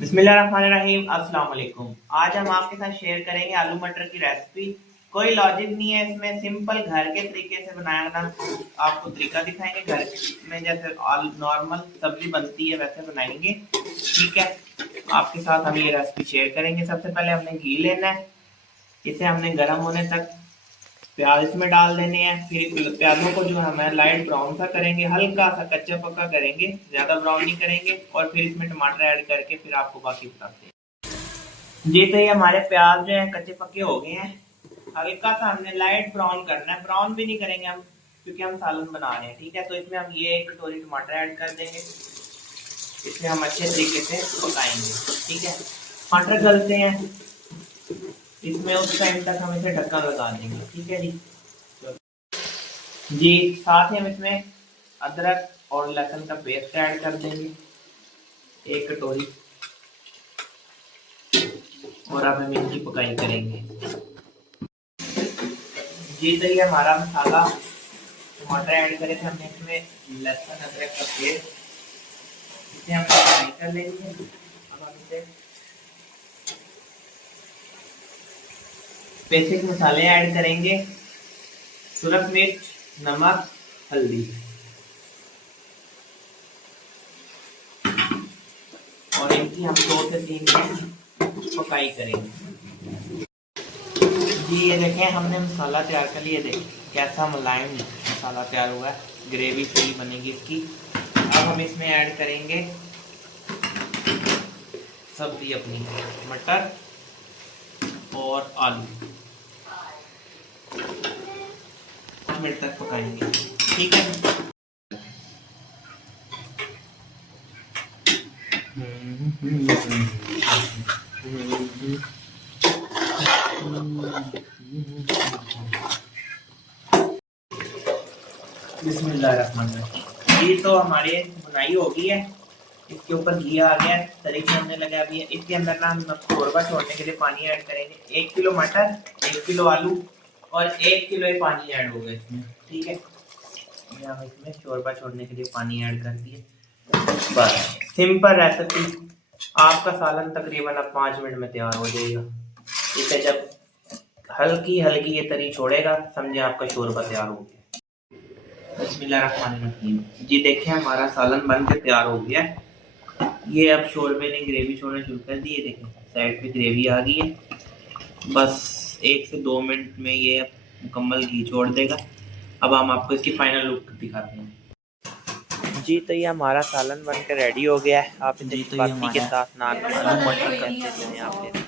बिस्मिल्लाहिर्रहमानिर्रहीम। अस्सलाम वालेकुम। आज हम आपके साथ शेयर करेंगे आलू मटर की रेसिपी। कोई लॉजिक नहीं है इसमें, सिंपल घर के तरीके से बनाना आपको तरीका दिखाएंगे। घर में जैसे नॉर्मल सब्जी बनती है वैसे बनाएंगे, ठीक है। आपके साथ हम ये रेसिपी शेयर करेंगे। सबसे पहले हमने घी लेना है, इसे हमने गर्म होने तक प्याज इसमें डाल देने हैं। फिर प्याजों को जो हमें लाइट ब्राउन सा करेंगे, हल्का सा कच्चा पक्का करेंगे, ज्यादा ब्राउन नहीं करेंगे। और फिर इसमें टमाटर ऐड करके फिर आपको बाकी बताते हैं। जी तो ये हमारे प्याज जो है कच्चे पक्के हो गए हैं। हल्का सा हमने लाइट ब्राउन करना है, ब्राउन भी नहीं करेंगे हम क्योंकि हम सालन बना रहे हैं, ठीक है। तो इसमें हम ये एक कटोरी टमाटर ऐड कर देंगे, इसे हम अच्छे तरीके से पकाएंगे, ठीक है। टमाटर गलते हैं इसमें, उस टाइम तक हम इसे ढक्कन लगा देंगे, ठीक है जी। जी साथ ही हम इसमें अदरक और लहसुन का पेस्ट ऐड कर देंगे, एक कटोरी। और अब हम इनकी पकाई करेंगे। जी तो ये हमारा मसाला टमाटर ऐड करे थे हमने इसमें लहसुन अदरक का पेस्ट, इसे हम फ्राई कर लेंगे। अब हम इसे बेसिक मसाले ऐड करेंगे, सुरख मिर्च, नमक, हल्दी, और इनकी हम 2 से 3 मिनट पकाई करेंगे। जी ये देखें हमने मसाला तैयार कर लिया, देखें कैसा मुलायम मसाला तैयार हुआ है, ग्रेवी सही बनेगी इसकी। अब हम इसमें ऐड करेंगे सब्जी अपनी, मटर और आलू, 5 मिनट तक पकाएंगे, ठीक है। बिस्मिल्लाहिर्रहमानिर्रहीम। ये तो हमारे बुनाई हो गई है, इसके ऊपर घी आ गया है, तरीके हमने लगा दिया। इसके अंदर ना हम शोरबा छोड़ने के लिए पानी ऐड करेंगे। 1 किलो मटर, 1 किलो आलू और 1 किलो ही पानी ऐड होगा इसमें, ठीक है। ये हम इसमें शोरबा छोड़ने के लिए पानी ऐड कर दिए। बस सिंपल रेसिपी, आपका सालन तकरीबन अब 5 मिनट में तैयार हो जाएगा। इसे जब हल्की हल्की ये तरी छोड़ेगा समझे आपका शोरबा तैयार हो गया। बिस्मिल्लाहिर्रहमानिर्रहीम। जी देखिए हमारा सालन बन के तैयार हो गया है। ये अब शोरबे ने ग्रेवी छोड़ना शुरू कर दी है, देखें साइड पे ग्रेवी आ गई है। बस 1 से 2 मिनट में ये अब मुकम्मल घी छोड़ देगा। अब हम आपको इसकी फाइनल लुक दिखाते हैं। जी तो ये हमारा सालन बनकर रेडी हो गया है। आप इसे चपाती के साथ, नान, आलू मटर करते हैं आप।